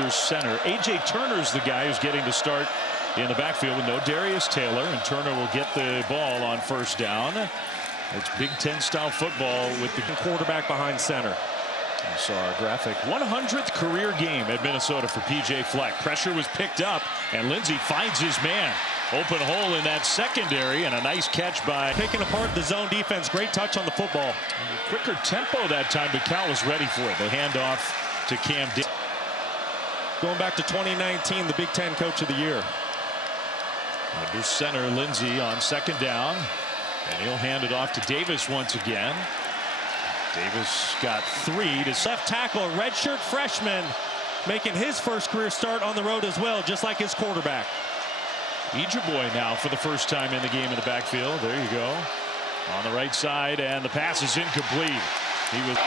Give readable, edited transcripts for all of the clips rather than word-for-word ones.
under center. A.J. Turner's the guy who's getting the start in the backfield with no Darius Taylor, and Turner will get the ball on first down. It's Big Ten style football with the quarterback behind center. You saw our graphic. 100th career game at Minnesota for P.J. Fleck. Pressure was picked up, and Lindsey finds his man. Open hole in that secondary, and a nice catch by picking apart the zone defense. Great touch on the football. Quicker tempo that time, but Cal was ready for it. The handoff to Cam Davis. Going back to 2019, the Big Ten Coach of the Year. Under center, Lindsey on second down, and he'll hand it off to Davis once again. Davis got 3 to left tackle, a redshirt freshman, making his first career start on the road as well, just like his quarterback. Ojibwe now for the first time in the game in the backfield. There you go. On the right side, and the pass is incomplete. He was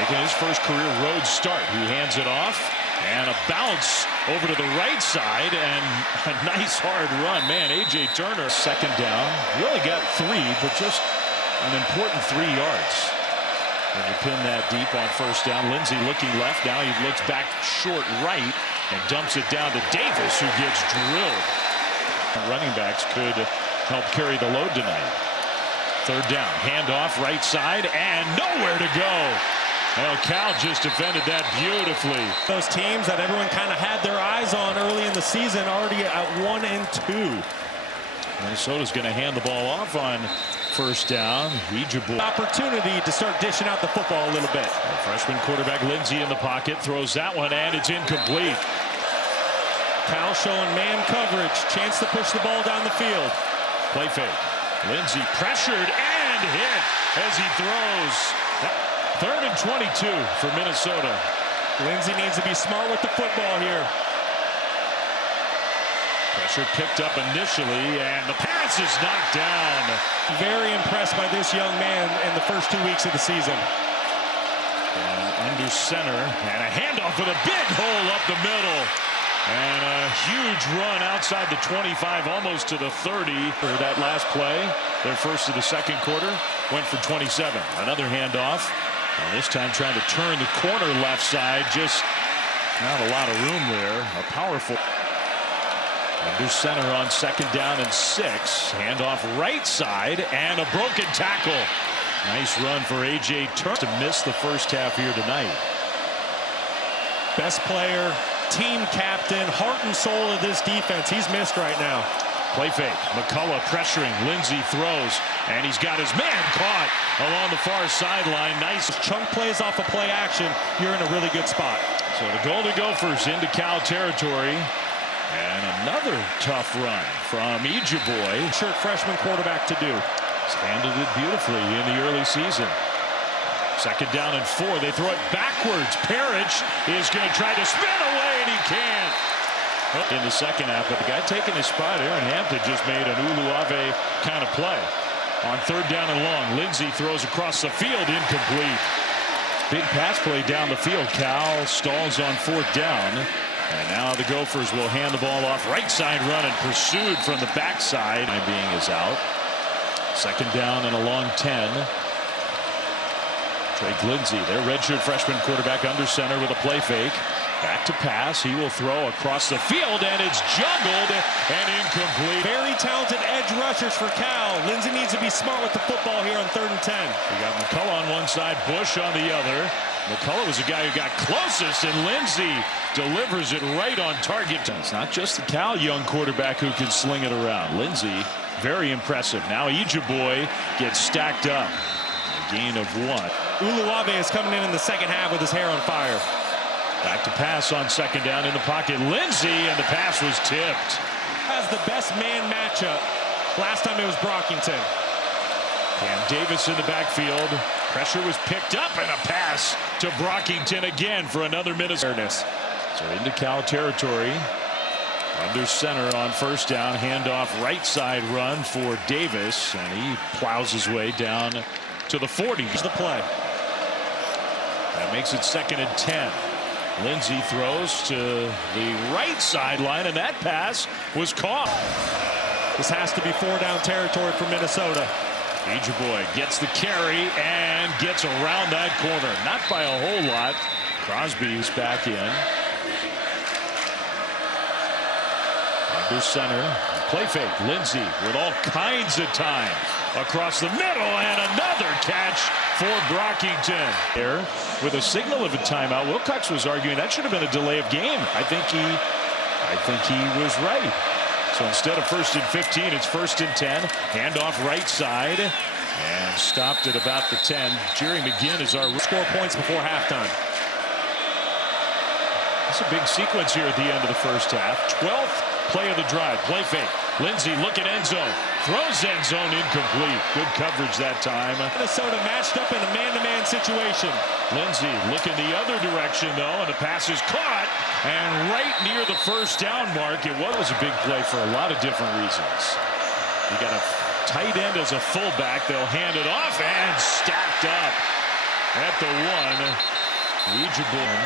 making his first career road start. He hands it off, and a bounce over to the right side, and a nice hard run. Man, A.J. Turner, second down. He only got 3, but just an important 3 yards. When you pin that deep on first down, Lindsey looking left. Now he looks back short right and dumps it down to Davis, who gets drilled. Running backs could help carry the load tonight. Third down, handoff right side, and nowhere to go. Well, Cal just defended that beautifully. Those teams that everyone kind of had their eyes on early in the season already at 1 and 2. Minnesota's going to hand the ball off on first down. Ojibwe. Opportunity to start dishing out the football a little bit. Freshman quarterback Lindsey in the pocket, throws that one, and it's incomplete. Cal showing man coverage, chance to push the ball down the field. Play fake. Lindsey pressured and hit as he throws. Third and 22 for Minnesota. Lindsey needs to be smart with the football here. Pressure picked up initially, and the pass is knocked down. Very impressed by this young man in the first 2 weeks of the season. And under center, and a handoff with a big hole up the middle. And a huge run outside the 25, almost to the 30 for that last play. Their first of the second quarter went for 27. Another handoff. And this time trying to turn the corner left side. Just not a lot of room there. A powerful. Under center on second down and 6. Handoff right side, and a broken tackle. Nice run for A.J. Turner to miss the first half here tonight. Best player, team captain, heart and soul of this defense. He's missed right now. Play fake. McCullough pressuring. Lindsey throws, and he's got his man caught along the far sideline. Nice chunk plays off of play action. You're in a really good spot. So the Golden Gophers into Cal territory. And another tough run from Ojibwe. Shirt freshman quarterback to do. He's handled it beautifully in the early season. Second down and 4. They throw it backwards. Parrish is going to try to spin away, and he can't. In the second half, but the guy taking his spot, Aaron Hampton, just made an Uluave kind of play. On third down and long, Lindsey throws across the field, incomplete. Big pass play down the field. Cal stalls on fourth down. And now the Gophers will hand the ball off. Right side run and pursued from the backside. Time being is out. Second down and a long 10. Drake Lindsey, their redshirt freshman quarterback under center with a play fake. Back to pass. He will throw across the field, and it's juggled and incomplete. Very talented edge rushers for Cal. Lindsey needs to be smart with the football here on 3rd and 10. We got McCullough on one side, Bush on the other. McCullough was the guy who got closest, and Lindsey delivers it right on target. It's not just the Cal young quarterback who can sling it around. Lindsey, very impressive. Now Ojibwe gets stacked up. A gain of 1. Uluave is coming in the second half with his hair on fire. Back to pass on second down in the pocket. Lindsey, and the pass was tipped. Has the best man matchup. Last time it was Brockington. Cam Davis in the backfield. Pressure was picked up, and a pass to Brockington again for another Minnesota. So into Cal territory. Under center on first down. Handoff right side run for Davis, and he plows his way down to the 40. Here's the play. That makes it 2nd and 10. Lindsey throws to the right sideline, and that pass was caught. This has to be 4-down territory for Minnesota. Ojibwe gets the carry and gets around that corner. Not by a whole lot. Crosby's back in. Under center. Play fake. Lindsey with all kinds of time. Across the middle, and another catch for Brockington. There, with a signal of a timeout, Wilcox was arguing that should have been a delay of game. I think he was right. So instead of 1st and 15, it's 1st and 10. Handoff right side, and stopped at about the 10. Jerry McGinn is our Score points before halftime. It's a big sequence here at the end of the first half. 12th play of the drive. Play fake. Lindsey looking end zone. Throws end zone incomplete. Good coverage that time. Minnesota matched up in a man-to-man situation. Lindsey looking the other direction though, and the pass is caught. And right near the first down mark. It was a big play for a lot of different reasons. You got a tight end as a fullback. They'll hand it off and stacked up at the 1. Ejeboy.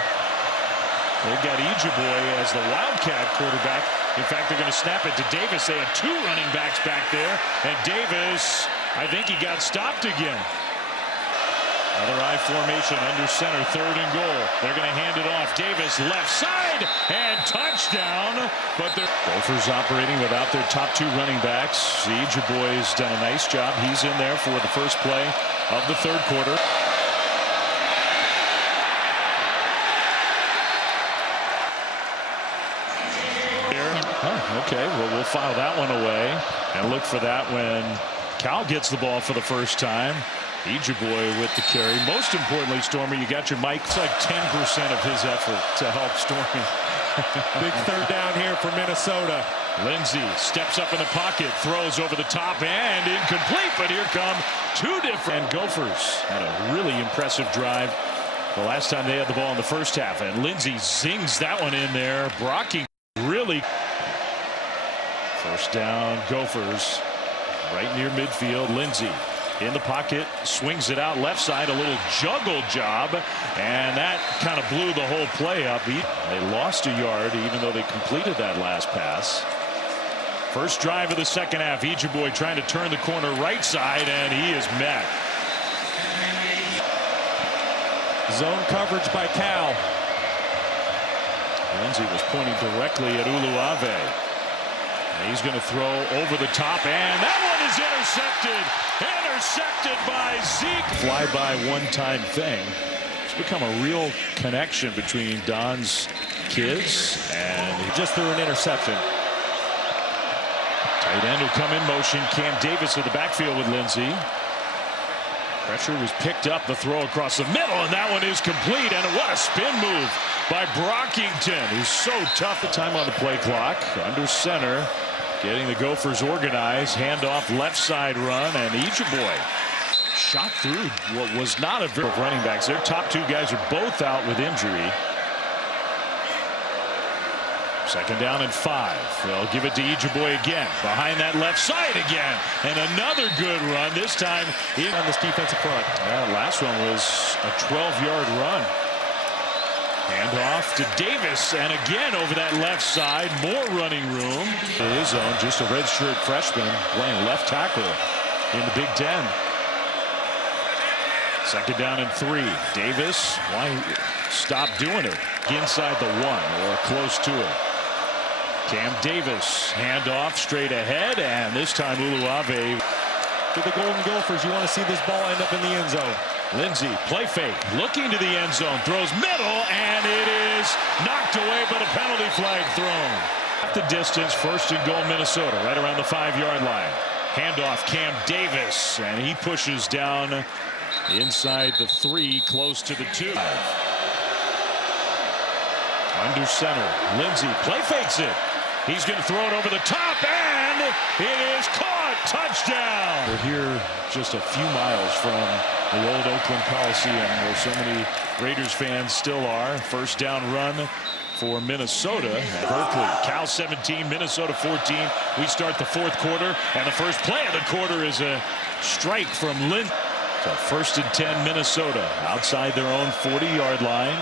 They've got Ejeboy as the Wildcat quarterback. In fact, they're going to snap it to Davis. They had 2 running backs back there. And Davis, I think he got stopped again. Another I formation under center, 3rd and goal. They're going to hand it off. Davis left side and touchdown. But the Gophers operating without their top 2 running backs. Ejeboy's done a nice job. He's in there for the first play of the 3rd quarter. Okay, well, we'll file that one away and look for that when Cal gets the ball for the first time. Ejeboy with the carry. Most importantly, Stormy, you got your mic. It's like 10% of his effort to help Stormy. Big 3rd down here for Minnesota. Lindsey steps up in the pocket, throws over the top and incomplete, but here come 2 different. And Gophers had a really impressive drive the last time they had the ball in the first half, and Lindsey zings that one in there. Brocky really. First down, Gophers, right near midfield. Lindsey in the pocket, swings it out left side, a little juggle job, and that kind of blew the whole play up. They lost a yard, even though they completed that last pass. First drive of the second half, Ejeboy trying to turn the corner right side, and he is met. Zone coverage by Cal. Lindsey was pointing directly at Uluave. And he's going to throw over the top, and that one is intercepted. Intercepted by Zeke. Fly-by one-time thing. It's become a real connection between Don's kids, and He just threw an interception. Tight end will come in motion. Cam Davis in the backfield with Lindsey. Pressure was picked up. The throw across the middle, and that one is complete. And what a spin move by Brockington, who's so tough. The time on the play clock. Under center, getting the Gophers organized. Handoff, left side run, and Ejeboy shot through what was not a very running backs. Their top 2 guys are both out with injury. 2nd down and 5. They'll give it to Ejeboy again. Behind that left side again. And another good run. This time On this defensive front. last one was a 12-yard run. Hand off to Davis. And again over that left side. More running room. To his own. Just a redshirt freshman playing left tackle in the Big Ten. 2nd down and 3. Davis, why stop doing it? Inside the 1 or close to it. Cam Davis, handoff straight ahead, and this time Uluave. To the Golden Gophers, you want to see this ball end up in the end zone. Lindsey, play fake, looking to the end zone, throws middle, and it is knocked away, but a penalty flag thrown. At the distance, 1st and goal Minnesota, right around the 5-yard line. Handoff, Cam Davis, and he pushes down inside the 3, close to the 2. Under center, Lindsey play fakes it. He's going to throw it over the top, and it is caught. Touchdown. We're here just a few miles from the old Oakland Coliseum, where so many Raiders fans still are. First down run for Minnesota. Berkeley, Cal 17, Minnesota 14. We start the 4th quarter, and the first play of the quarter is a strike from Lynn. So 1st and 10, Minnesota outside their own 40-yard line.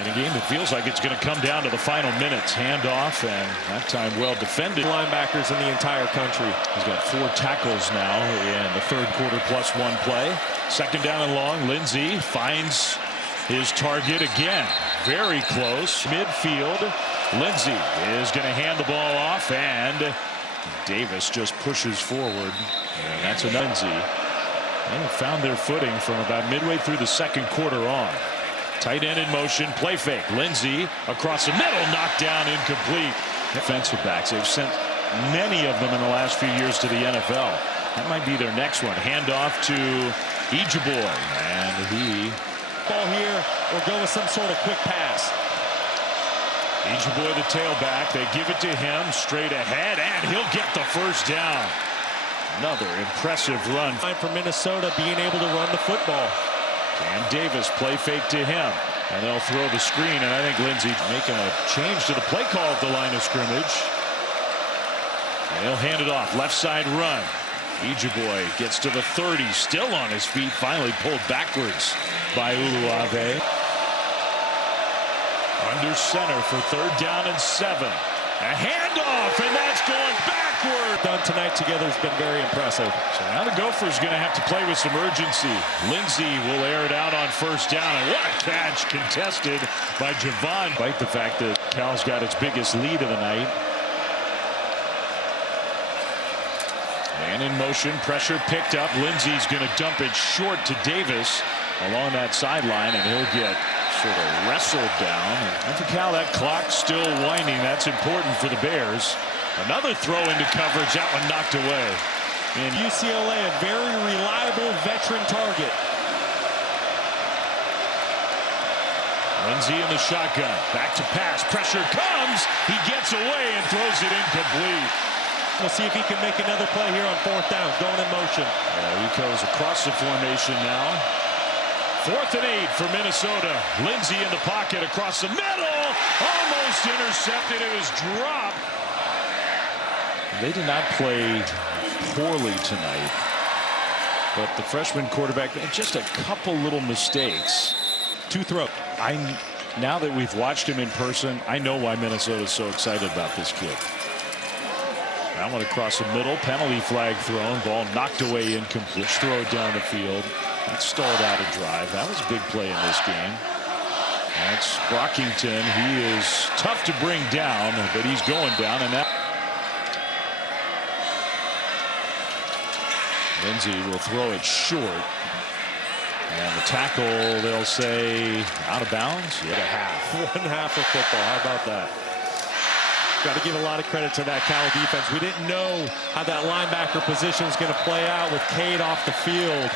In a game that feels like it's going to come down to the final minutes. Handoff, and that time well defended. Linebackers in the entire country. He's got 4 tackles now in the 3rd quarter plus 1 play. 2nd down and long. Lindsey finds his target again. Very close. Midfield. Lindsey is going to hand the ball off, and Davis just pushes forward. And that's a Lindsey. They have found their footing from about midway through the second quarter on. Tight end in motion, play fake. Lindsey across the middle, knocked down, incomplete. Defensive backs, they've sent many of them in the last few years to the NFL. That might be their next one. Handoff to Ijiboy, and he ball here or go with some sort of quick pass. Ijiboy, the tailback, they give it to him straight ahead, and he'll get the first down. Another impressive run For Minnesota being able to run the football. And Davis, play fake to him, and they'll throw the screen, and I think Lindsey making a change to the play call at the line of scrimmage. And he'll hand it off, left side run. Ijiboy gets to the 30, still on his feet, finally pulled backwards by Uluave. Under center for 3rd down and 7. A handoff, and that's going backward. Done tonight together has been very impressive. So now the Gophers going to have to play with some urgency. Lindsey will air it out on 1st down, and what a catch, contested by Javon. Despite the fact that Cal's got its biggest lead of the night. And in motion, pressure picked up. Lindsey's going to dump it short to Davis along that sideline, and he'll get sort of wrestled down. And for Cal, that clock's still winding. That's important for the Bears. Another throw into coverage. That one knocked away. And UCLA, a very reliable veteran target. Lindsey in the shotgun. Back to pass. Pressure comes. He gets away and throws it incomplete. We'll see if he can make another play here on 4th down. Going in motion. Rico's across the formation now. 4th and 8 for Minnesota. Lindsey in the pocket across the middle. Almost intercepted. It was dropped. They did not play poorly tonight, but the freshman quarterback made just a couple little mistakes. 2 throws. Now that we've watched him in person, I know why Minnesota is so excited about this kid. That one across the middle, penalty flag thrown, ball knocked away, incomplete. Throw it down the field. That stalled out a drive. That was a big play in this game. That's Brockington. He is tough to bring down, but he's going down, and that. Lindsey will throw it short. And the tackle, they'll say, out of bounds. Yeah, One half of football. How about that? Got to give a lot of credit to that Cal defense. We didn't know how that linebacker position is going to play out with Cade off the field.